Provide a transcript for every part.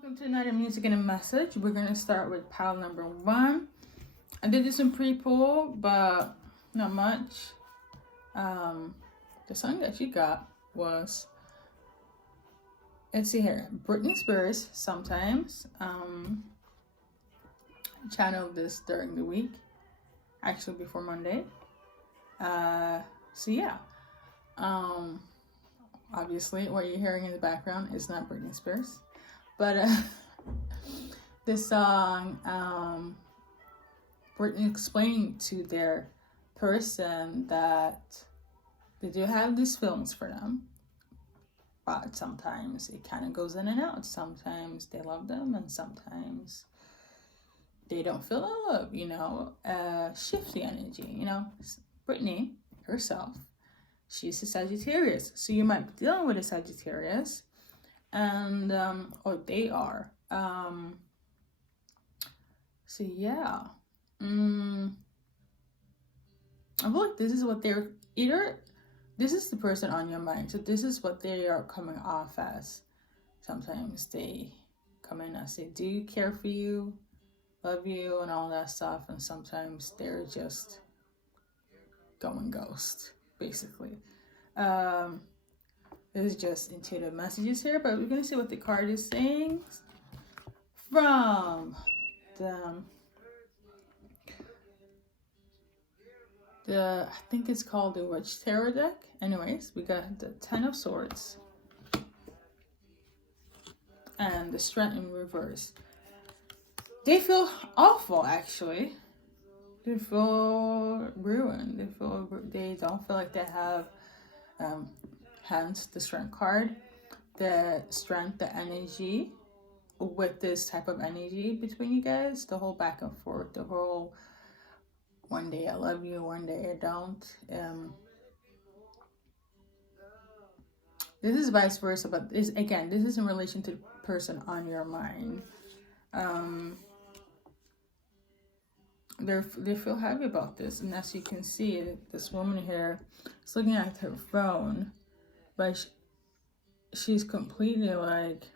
Welcome to another music and a message. We're gonna start with pile number 1. I did this in pre-pull, but not much. The song that you got was, let's see here, Britney Spears. Sometimes channeled this during the week, actually before Monday. So yeah, obviously what you're hearing in the background is not Britney Spears, but this song, Britney explained to their person that they do have these feelings for them, but sometimes it kind of goes in and out. Sometimes they love them, and sometimes they don't feel in love, shifty energy, Britney herself, she's a Sagittarius. So you might be dealing with a Sagittarius, and, or they are. So yeah. I feel like this is what they're, either this is the person on your mind. So this is what they are coming off as. Sometimes they come in as they do care for you, love you, and all that stuff. And sometimes they're just going ghost, basically. This is just intuitive messages here, but we're going to see what the card is saying from I think it's called the Witch Tarot deck. Anyways, we got the 10 of Swords and the Strength in reverse. They feel awful, actually. They feel ruined. They don't feel like they have, hence the Strength card, the strength, the energy with this type of energy between you guys, the whole back and forth, the whole one day I love you, one day I don't. This is vice versa, but this is in relation to the person on your mind. They feel heavy about this, and as you can see, this woman here is looking at her phone, but she's completely like,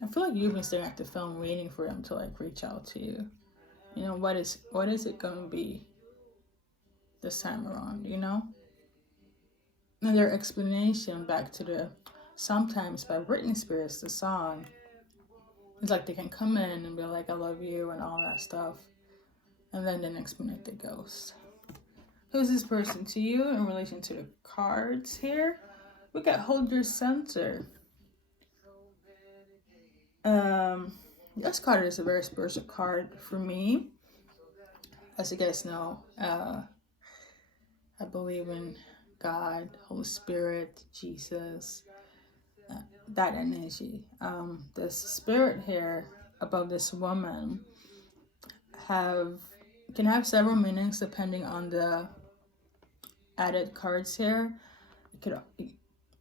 I feel like you've been staring at the phone waiting for them to like reach out to you. What is it going to be this time around, And their explanation back to the Sometimes by Britney Spears, the song, it's like they can come in and be like, I love you and all that stuff. And then the next minute they ghost. Who's this person to you in relation to the cards here? We got Hold Your Center. This card is a very spiritual card for me. As you guys know, I believe in God, Holy Spirit, Jesus, that energy. This spirit here above this woman can have several meanings depending on the added cards here.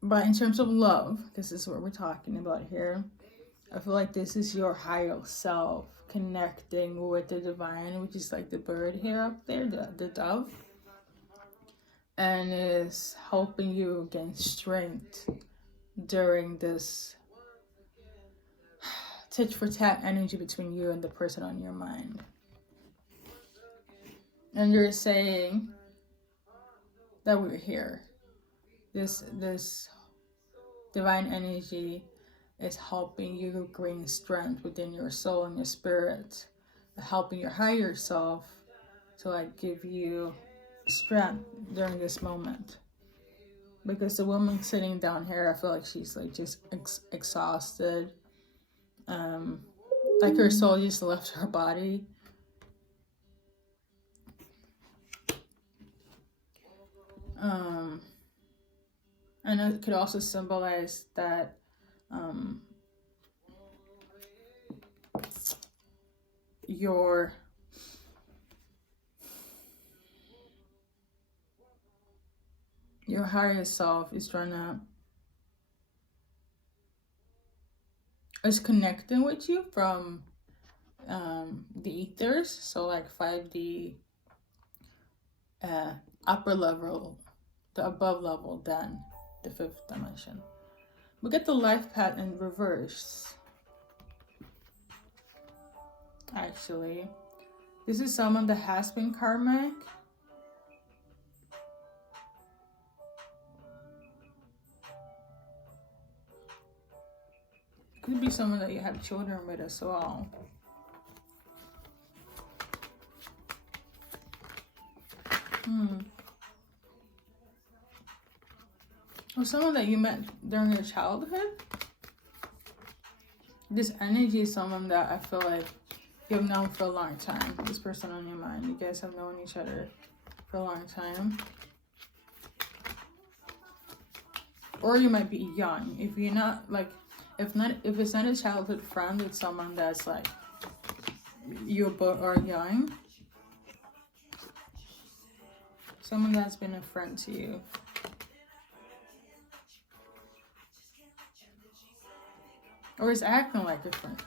But in terms of love, this is what we're talking about here. I feel like this is your higher self connecting with the divine, which is like the bird here up there, the dove, and is helping you gain strength during this tit for tat energy between you and the person on your mind. And you're saying that we're here. This divine energy is helping you gain strength within your soul and your spirit, helping your higher self to like give you strength during this moment. Because the woman sitting down here, I feel like she's like just exhausted. Like her soul just left her body. And it could also symbolize that your higher self is connecting with you from the ethers, so like 5D, upper level, the above level, than the 5th dimension. We get the life path in reverse. actually. This is someone that has been karmic. Could be someone that you have children with as well. Or someone that you met during your childhood. This energy is someone that I feel like you've known for a long time. This person on your mind. You guys have known each other for a long time. Or you might be young. If you're not like, if it's not a childhood friend, it's someone that's like, you both are young. Someone that's been a friend to you. Or is acting like a friend.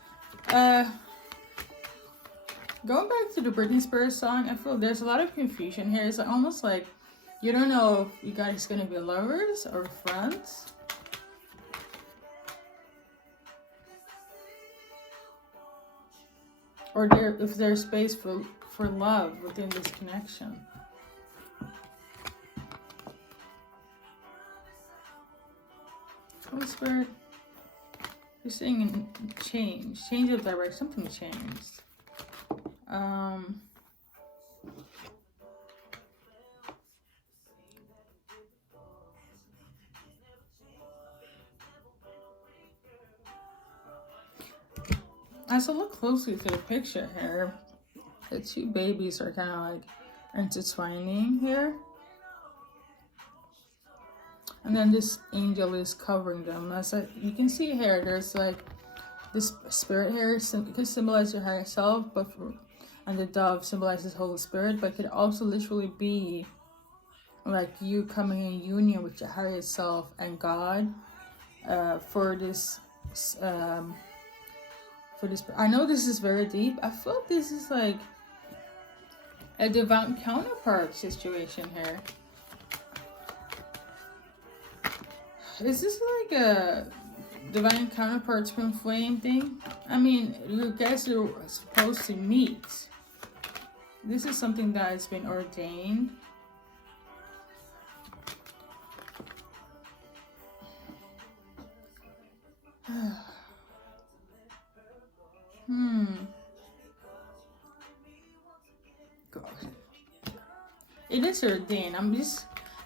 Going back to the Britney Spears song, I feel there's a lot of confusion here. It's almost like you don't know if you guys gonna be lovers or friends. Or if there's space for love within this connection. Holy Spirit, you're seeing change of direction. Something changed. As I look closely to the picture here, the two babies are kind of like intertwining here. And then this angel is covering them. As you can see here, there's like this spirit here. It could symbolize your higher self, and the dove symbolizes Holy Spirit, but it could also literally be like you coming in union with your higher self and God for this. I know this is very deep. I feel like this is like a divine counterpart situation here. Is this like a divine counterpart twin flame thing? I mean, you guys are supposed to meet. This is something that has been ordained. It is ordained.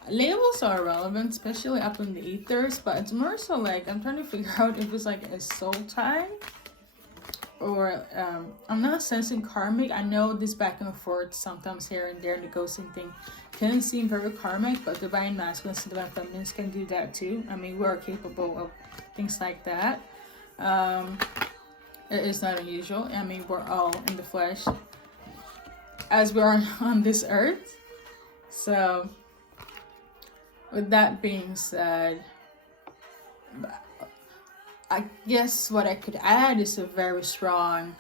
Labels are relevant, especially up in the ethers, but it's more so like I'm trying to figure out if it's like a soul tie or I'm not sensing karmic. I know this back and forth sometimes here and there, the ghosting thing can seem very karmic, but divine masculine and divine feminine can do that too. I mean, we are capable of things like that. It is not unusual. I mean, we're all in the flesh as we are on this earth. So with that being said, I guess what I could add is a very strong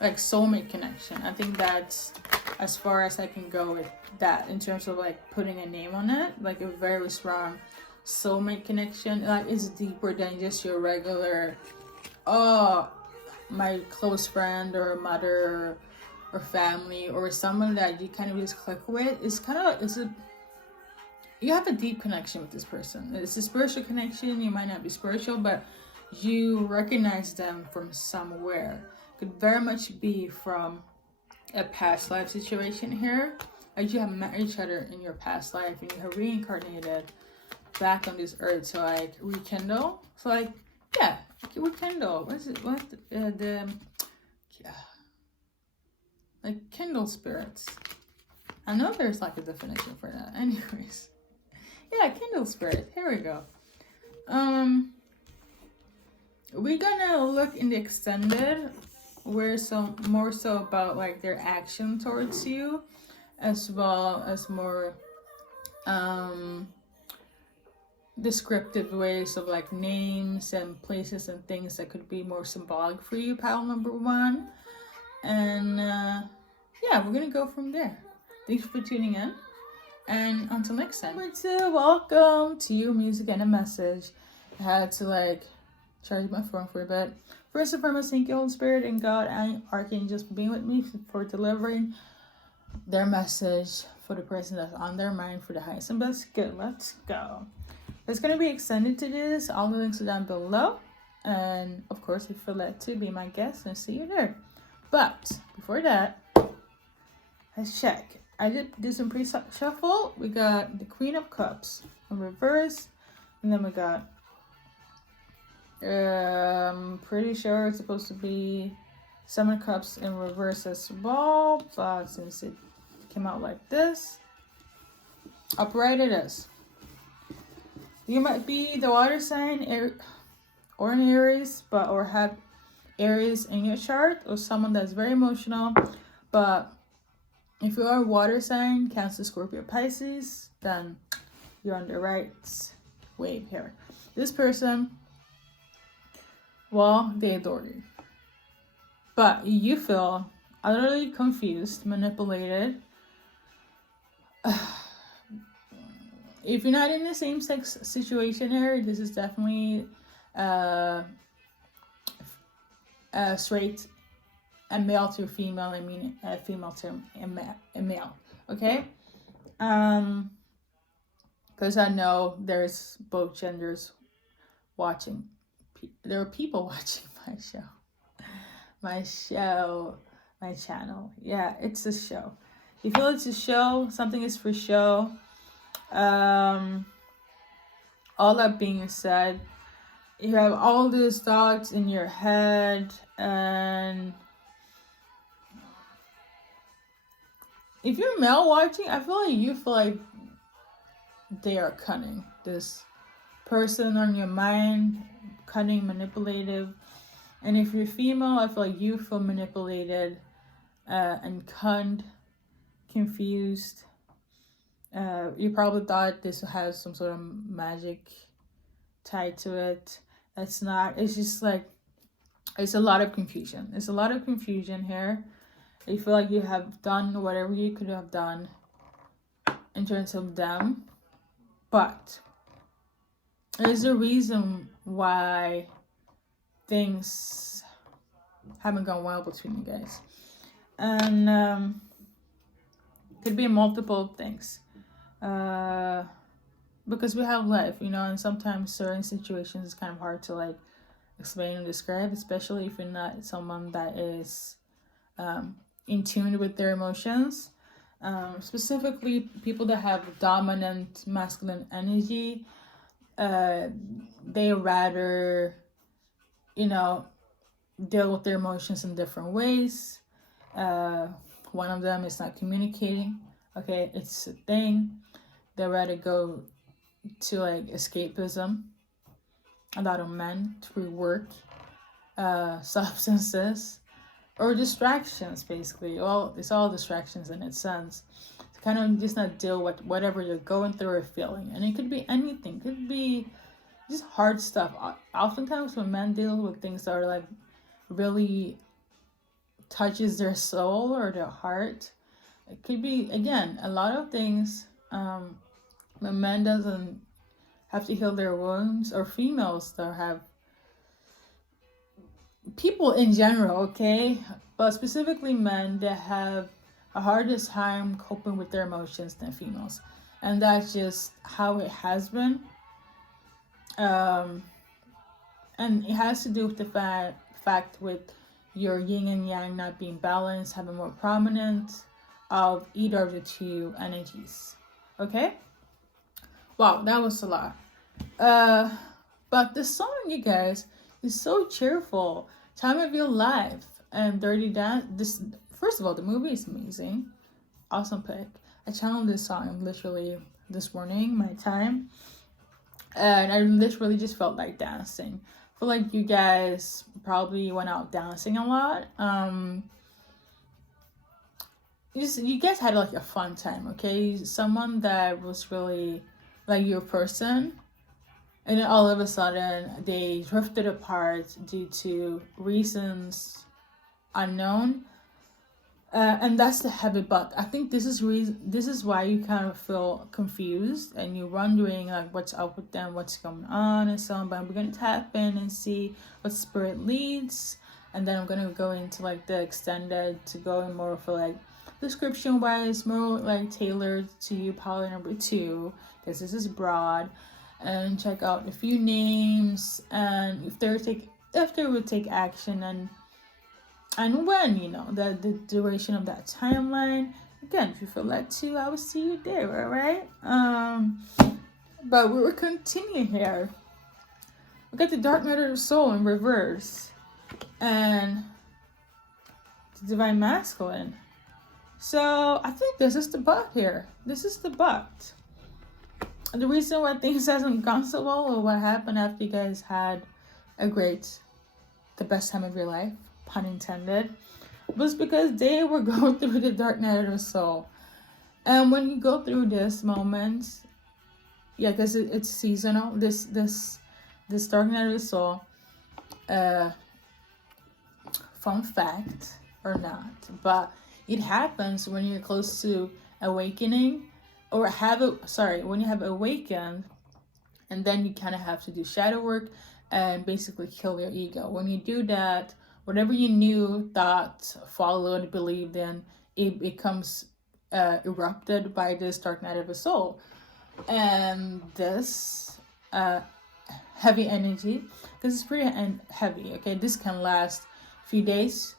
like soulmate connection. I think that's as far as I can go with that in terms of like putting a name on it. Like a very strong soulmate connection. Like it's deeper than just your regular, oh, my close friend or mother or family or someone that you kind of just click with. It's kind of you have a deep connection with this person. It's a spiritual connection. You might not be spiritual, but you recognize them from somewhere. Could very much be from a past life situation here. Like you have met each other in your past life and you have reincarnated back on this earth to like rekindle. So like, yeah, rekindle. Like kindle spirits. I know there's like a definition for that. Anyways. Yeah, kindle spirit. Here we go. We're gonna look in the extended where more so about like their action towards you, as well as more descriptive ways of like names and places and things that could be more symbolic for you, pile number one. And yeah, we're gonna go from there. Thanks for tuning in, and until next time. Welcome to You Music and a Message. I had to like charge my phone for a bit. First and foremost, thank you, Holy Spirit and God and Archangels, for being with me, for delivering their message for the person that's on their mind for the highest and best good. Let's go. It's going to be extended to this. All the links are down below. And of course, if you feel led to be my guest, and see you there. But before that, let's check. I did do some pre-shuffle. We got the Queen of Cups in reverse. And then we got, pretty sure it's supposed to be Seven of Cups in reverse as well. But since it came out like this, upright it is. You might be the water sign or an Aries, or have Aries in your chart, or someone that's very emotional. But if you are a water sign, Cancer, Scorpio, Pisces, then you're on the right wave here. This person, well, they adore you. But you feel utterly confused, manipulated. If you're not in the same sex situation here, this is definitely straight and male to female. I mean, female to a male. Okay, because I know there's both genders watching. There are people watching my channel. Yeah, it's a show. You feel it's a show. Something is for show. All that being said, you have all these thoughts in your head, and if you're male watching, I feel like you feel like they are cunning. This person on your mind, cunning, manipulative. And if you're female, I feel like you feel manipulated and cunned, confused. You probably thought this has some sort of magic tied to it. It's not. It's just like, it's a lot of confusion. It's a lot of confusion here. You feel like you have done whatever you could have done in terms of them. But there's a reason why things haven't gone well between you guys. And could be multiple things. Because we have life, and sometimes certain situations it's kind of hard to like explain and describe, especially if you're not someone that is in tune with their emotions. Specifically, people that have dominant masculine energy, they rather, deal with their emotions in different ways. One of them is not communicating. Okay, it's a thing. They rather go to like escapism. A lot of men through work, substances, or distractions, basically. Well, it's all distractions in its sense. To kind of just not deal with whatever you're going through or feeling. And it could be anything. It could be just hard stuff. Oftentimes when men deal with things that are like really touches their soul or their heart, it could be, again, a lot of things. When men doesn't have to heal their wounds, or females that have, people in general, okay, but specifically men that have a hardest time coping with their emotions than females, and that's just how it has been. And it has to do with the fact with your yin and yang not being balanced, having more prominence of either of the two energies. Okay? Wow, that was a lot. But the song, you guys, is so cheerful. Time of Your Life and Dirty Dance. First of all, the movie is amazing. Awesome pick. I channeled this song literally this morning, my time. And I literally just felt like dancing. I feel like you guys probably went out dancing a lot. You guys had like a fun time, okay? Someone that was really like your person, and then all of a sudden they drifted apart due to reasons unknown. And that's the heavy but. I think this is why you kind of feel confused and you're wondering like what's up with them, what's going on and so on. But we're gonna tap in and see what spirit leads, and then I'm gonna go into like the extended to go in more for like description wise, more like tailored to you, power number 2, because this is broad, and check out a few names and if they would take action and when, you know, the duration of that timeline. Again, if you feel led to, I will see you there, all right? But we will continue here. We got the Dark Night of the Soul in reverse and the Divine Masculine. So I think this is the but here. This is the but. And the reason why things hasn't gone so well, or what happened after you guys had the best time of your life, pun intended, was because they were going through the Dark Night of the Soul. And when you go through this moment, yeah, because it's seasonal, this Dark Night of the Soul, fun fact or not, but it happens when you're close to awakening, or when you have awakened, and then you kind of have to do shadow work and basically kill your ego. When you do that, whatever you knew, thought, followed, believed in, it becomes erupted by this Dark Night of the Soul. And this heavy energy, because it's pretty heavy, okay? This can last a few days,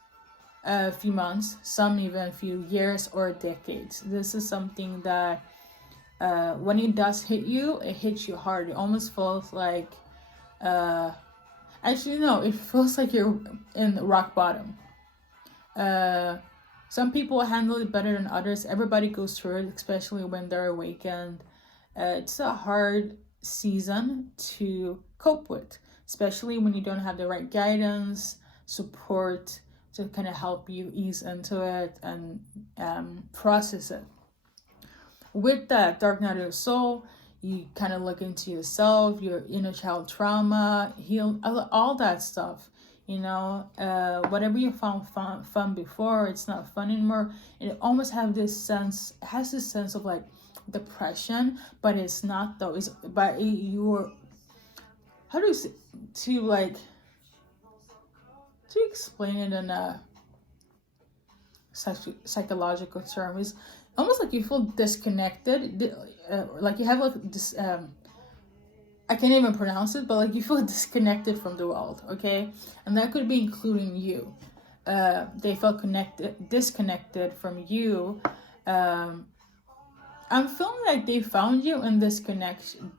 a few months, some even a few years or decades. This is something that when it does hit you, it hits you hard. It almost feels like actually, no, it feels like you're in rock bottom. Some people handle it better than others. Everybody goes through it, especially when they're awakened. It's a hard season to cope with, especially when you don't have the right guidance, support to kind of help you ease into it and process it. With that Dark Night of the Soul, you kind of look into yourself, your inner child trauma, heal, all that stuff. You know, whatever you found fun before, it's not fun anymore. It almost has this sense of like depression, but it's not though. You're, how do you say, to explain it in a psychological term, is almost like you feel disconnected, like you have like this, I can't even pronounce it, but like you feel disconnected from the world, okay? And that could be including you. They felt disconnected from you. I'm feeling like they found you in this connection,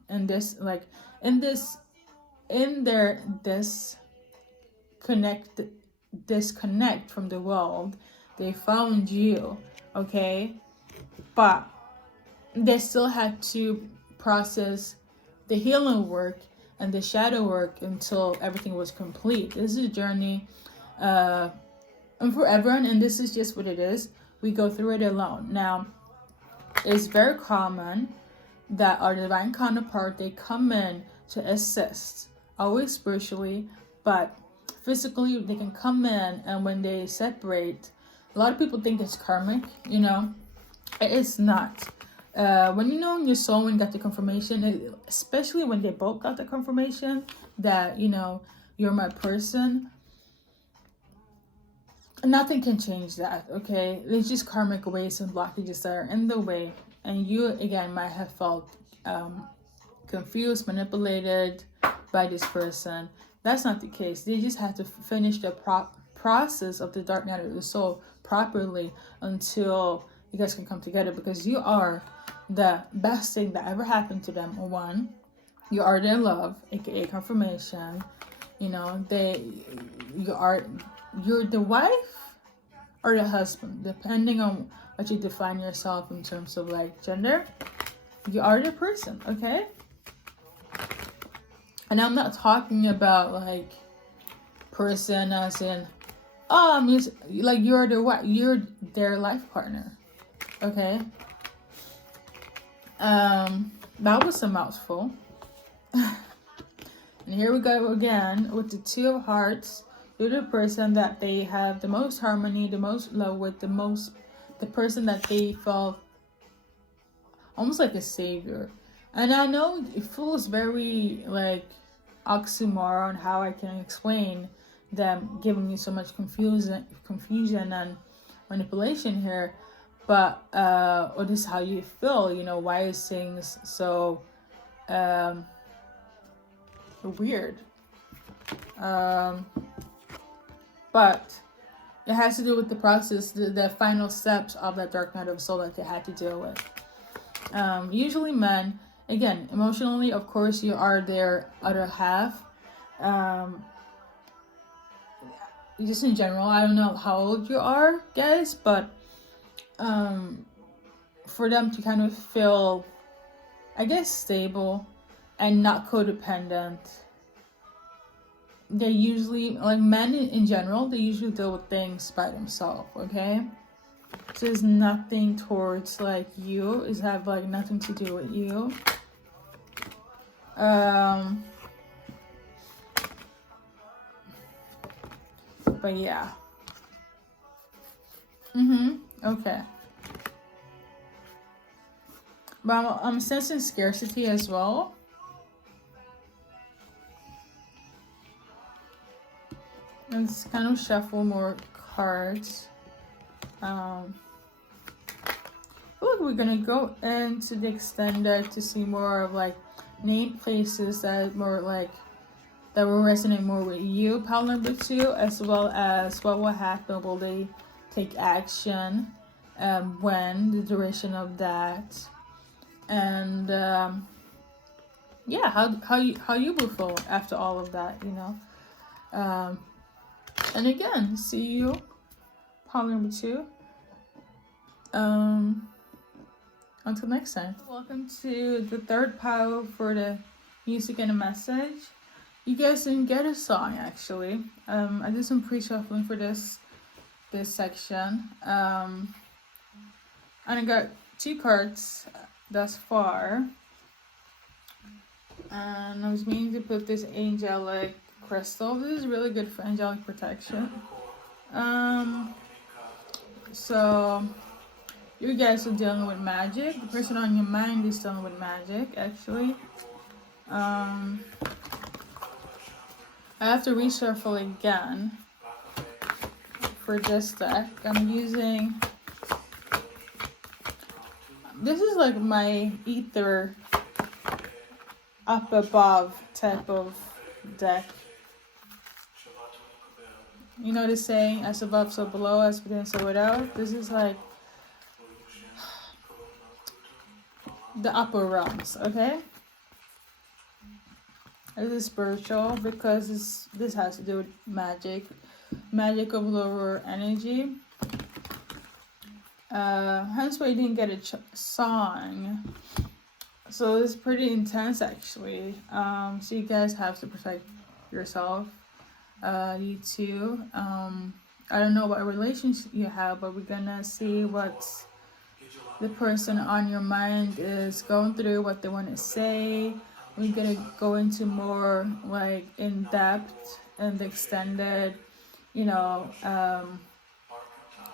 disconnect from the world. They found you, okay? But they still had to process the healing work and the shadow work until everything was complete. This is a journey, and for everyone, and this is just what it is. We go through it alone. Now, it's very common that our divine counterpart, they come in to assist, always spiritually, but physically they can come in, and when they separate, a lot of people think it's karmic, you know. It's not. When you know in your soul, when you got the confirmation, especially when they both got the confirmation that, you know, you're my person, nothing can change that, okay? There's just karmic ways and blockages that are in the way. And you, again, might have felt confused, manipulated by this person. That's not the case. They just have to finish the process of the Dark Night of the Soul properly until you guys can come together, because you are the best thing that ever happened to them. One, you are their love, aka confirmation. You know, you're the wife or the husband, depending on what you define yourself in terms of like gender. You are the person, okay? And I'm not talking about like person as in, like you're their life partner, okay? That was a mouthful. And here we go again with the Two of Hearts You're the person that they have the most harmony, the most love with, the person that they felt almost like a savior. And I know it feels very like oxymoron how I can explain them giving me so much confusion and manipulation here, but or this is how you feel, you know, why is things so weird, but it has to do with the process, the final steps of that dark night of soul that they had to deal with. Usually men, again, emotionally, of course, you are their other half. Just in general, I don't know how old you are, guys, but for them to kind of feel, I guess, stable and not codependent, they usually, like men in general, they usually deal with things by themselves, okay? So there's nothing towards like you, is have like nothing to do with you. But yeah. Okay. But I'm sensing scarcity as well. Let's kind of shuffle more cards. Look, we're gonna go into the extended to see more of like named places that more like that will resonate more with you, pile number 2, as well as what will happen, will they take action, when, the duration of that, and yeah, how you will feel after all of that, you know. And again, see you, pile number 2. Until next time. Welcome to the third pile for the music and a message. You guys didn't get a song actually. I did some pre-shuffling for this section. And I got 2 cards thus far. And I was meaning to put this angelic crystal. This is really good for angelic protection. So you guys are dealing with magic. The person on your mind is dealing with magic, actually. I have to reshuffle again for this deck. I'm using, this is like my ether up above type of deck. You know the saying, as above so below, as within so without. This is like the upper realms, okay? This is spiritual because this has to do with magic of lower energy. Hence why you didn't get a song. So it's pretty intense actually. So you guys have to protect yourself. You too. I don't know what relationship you have, but we're gonna see what's the person on your mind is going through, what they want to say. We're gonna go into more like in depth and extended, you know,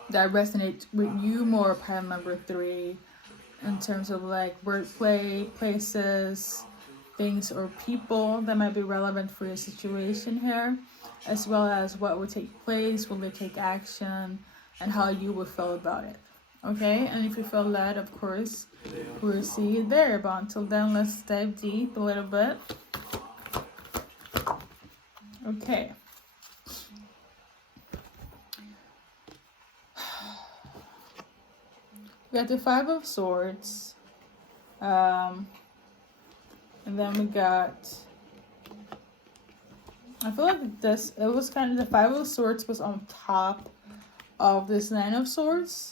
that resonate with you more, pile number 3, in terms of like wordplay, places, things or people that might be relevant for your situation here, as well as what would take place, will they take action, and how you would feel about it. Okay, and if you feel led, of course, we'll see you there. But until then, let's dive deep a little bit. Okay. We got the 5 of Swords. And then we got, I feel like this, it was kind of, the 5 of Swords was on top of this 9 of Swords.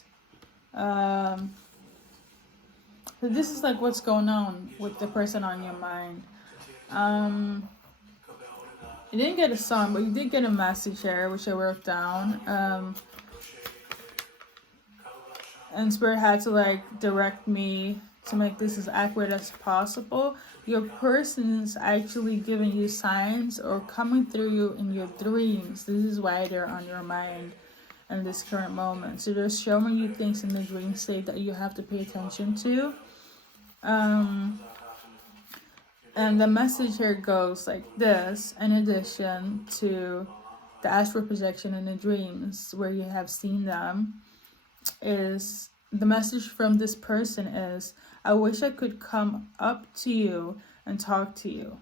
So this is like what's going on with the person on your mind. You didn't get a song, but you did get a message here, which I wrote down. And Spirit had to like direct me to make this as accurate as possible, your person's actually giving you signs or coming through you in your dreams. This is why they're on your mind in this current moment. So they're showing you things in the dream state that you have to pay attention to. And the message here goes like this, in addition to the astral projection in the dreams where you have seen them, is the message from this person is, I wish I could come up to you and talk to you.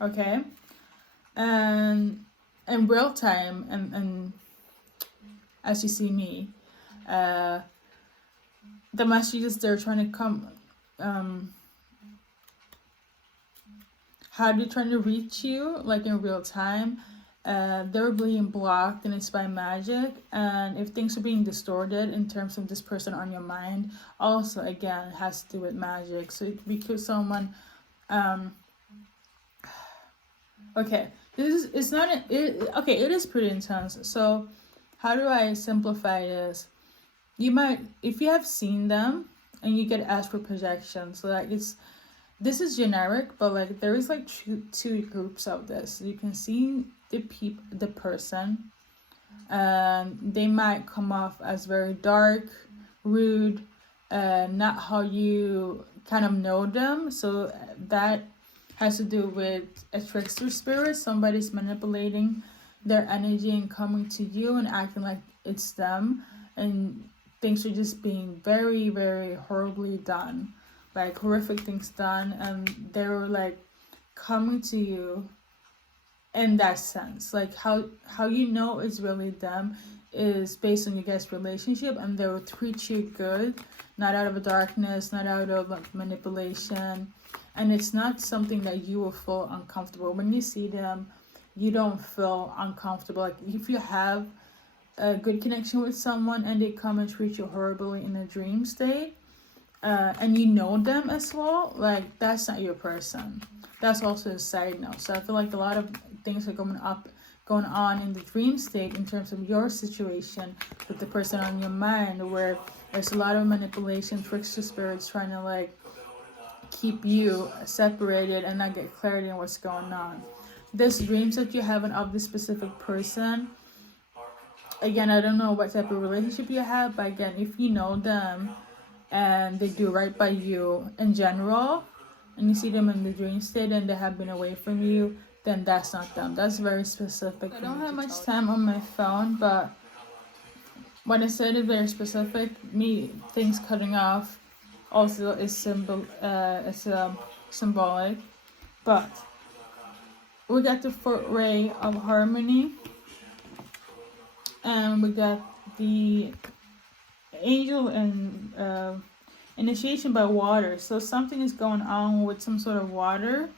Okay? And in real time, and as you see me, the messages they're trying to come, how they're trying to reach you, like in real time, they're being blocked, and it's by magic. And if things are being distorted in terms of this person on your mind, also again has to do with magic. So because someone, okay, this is, it's not okay, it is pretty intense. So how do I simplify this? You might, if you have seen them and you get astral projection, so like this is generic, but like there is like two groups of this. You can see the person, and they might come off as very dark, rude, not how you kind of know them. So that has to do with a trickster spirit. Somebody's manipulating their energy and coming to you and acting like it's them, and things are just being very, very horribly done, like horrific things done, and they're like coming to you in that sense. Like how you know it's really them is based on your guys' relationship, and they'll treat you good, not out of a darkness, not out of like manipulation. And it's not something that you will feel uncomfortable when you see them. You don't feel uncomfortable. Like if you have a good connection with someone and they come and treat you horribly in a dream state, and you know them as well, like that's not your person. That's also a side note. So I feel like a lot of things are going on in the dream state in terms of your situation with the person on your mind, where there's a lot of manipulation, trickster spirits trying to like keep you separated and not get clarity on what's going on. This dreams that you're having of this specific person, again, I don't know what type of relationship you have, but again, if you know them and they do right by you in general, and you see them in the dream state and they have been away from you, then that's not them. That's very specific. I don't have much time on my phone, but when I said it very specific, things cutting off also is symbolic. But we got the fourth ray of harmony, and we got the angel and initiation by water. So something is going on with some sort of water.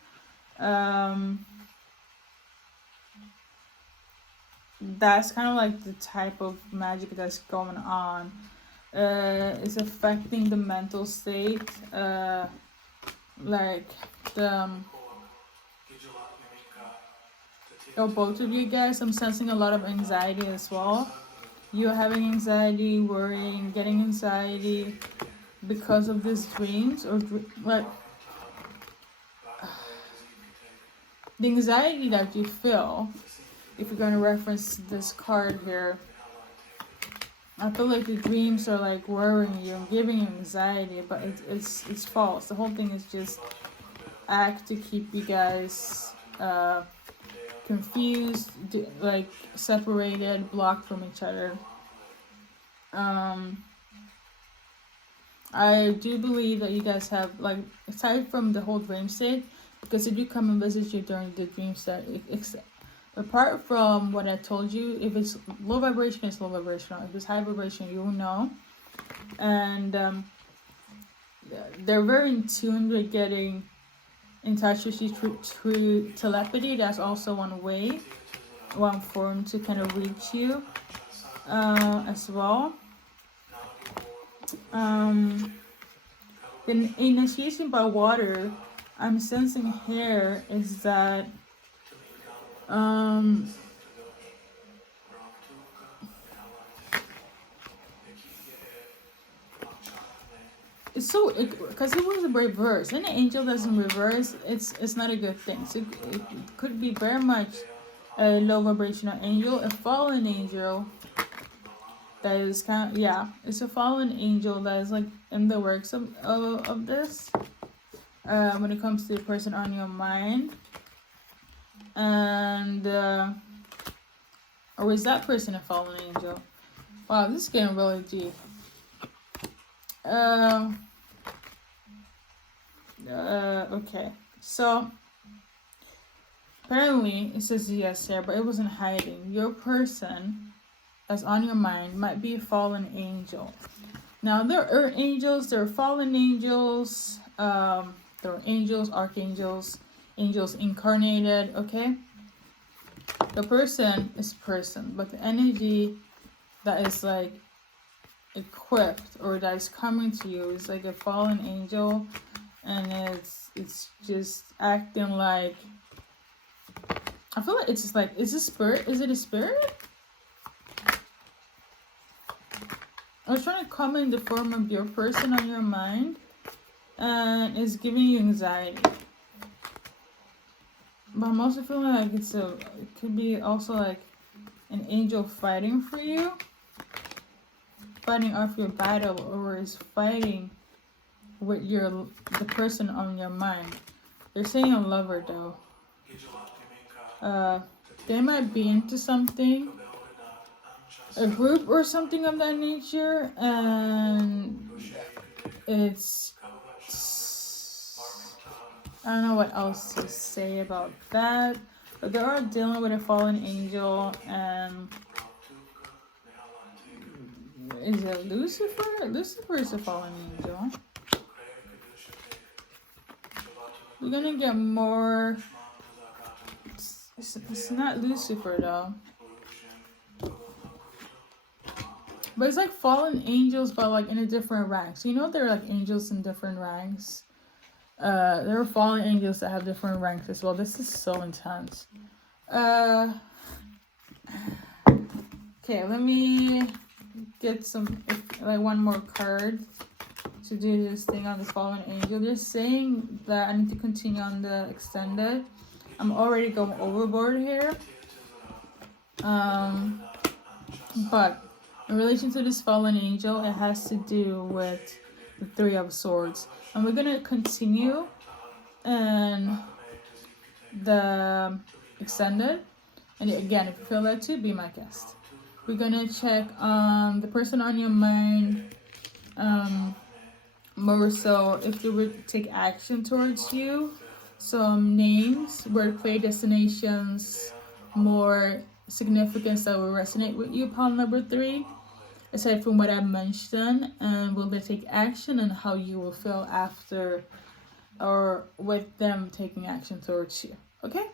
That's kind of like the type of magic that's going on. It's affecting the mental state. Like the both of you guys, I'm sensing a lot of anxiety as well. You're having anxiety, worrying, getting anxiety because of these dreams, or like the anxiety that you feel. If you're going to reference this card here, I feel like the dreams are like worrying you and giving you anxiety, but it's false. The whole thing is just act to keep you guys confused, like separated, blocked from each other. I do believe that you guys have, like, aside from the whole dream state, because if you come and visit you during the dream state, apart from what I told you, if it's low vibration, it's low vibrational. If it's high vibration, you'll know. And they're very in tune with getting in touch with you through telepathy. That's also one way, one form to kind of reach you as well. The initiation by water, I'm sensing here is that it's so, because it was a reverse. Any angel that's in reverse, it's not a good thing. So it could be very much a low vibrational angel, a fallen angel that is kind of, yeah, it's a fallen angel that is like in the works of this. When it comes to the person on your mind, and or is that person a fallen angel? Wow, this is getting really deep. Okay, so apparently it says yes here, but it wasn't hiding. Your person that's on your mind might be a fallen angel. Now there are angels, there are fallen angels, there are angels, archangels, angels incarnated, okay? The person is person, but the energy that is like equipped or that is coming to you is like a fallen angel, and it's just acting like, I feel like it's just like, is it spirit? Is it a spirit? I was trying to come in the form of your person on your mind, and it's giving you anxiety. But I'm also feeling like it could be also like an angel fighting for you, fighting off your battle, or is fighting with the person on your mind. They're saying a lover though. They might be into something, a group or something of that nature, and it's, I don't know what else to say about that, but they are dealing with a fallen angel. And is it Lucifer? Lucifer is a fallen angel. We're gonna get more. It's not Lucifer though. But it's like fallen angels, but like in a different rank. So you know there are like angels in different ranks. There are fallen angels that have different ranks as well. This is so intense. Okay, let me get one more card to do this thing on the fallen angel. They're saying that I need to continue on the extended. I'm already going overboard here. But in relation to this fallen angel, it has to do with the Three of Swords. And we're going to continue in the extended. And again, if you feel that too, be my guest. We're going to check the person on your mind, more so if they would take action towards you. Some names, wordplay, destinations, more significance that will resonate with you upon number 3. Aside from what I mentioned, and will they take action, and how you will feel after or with them taking action towards you. Okay?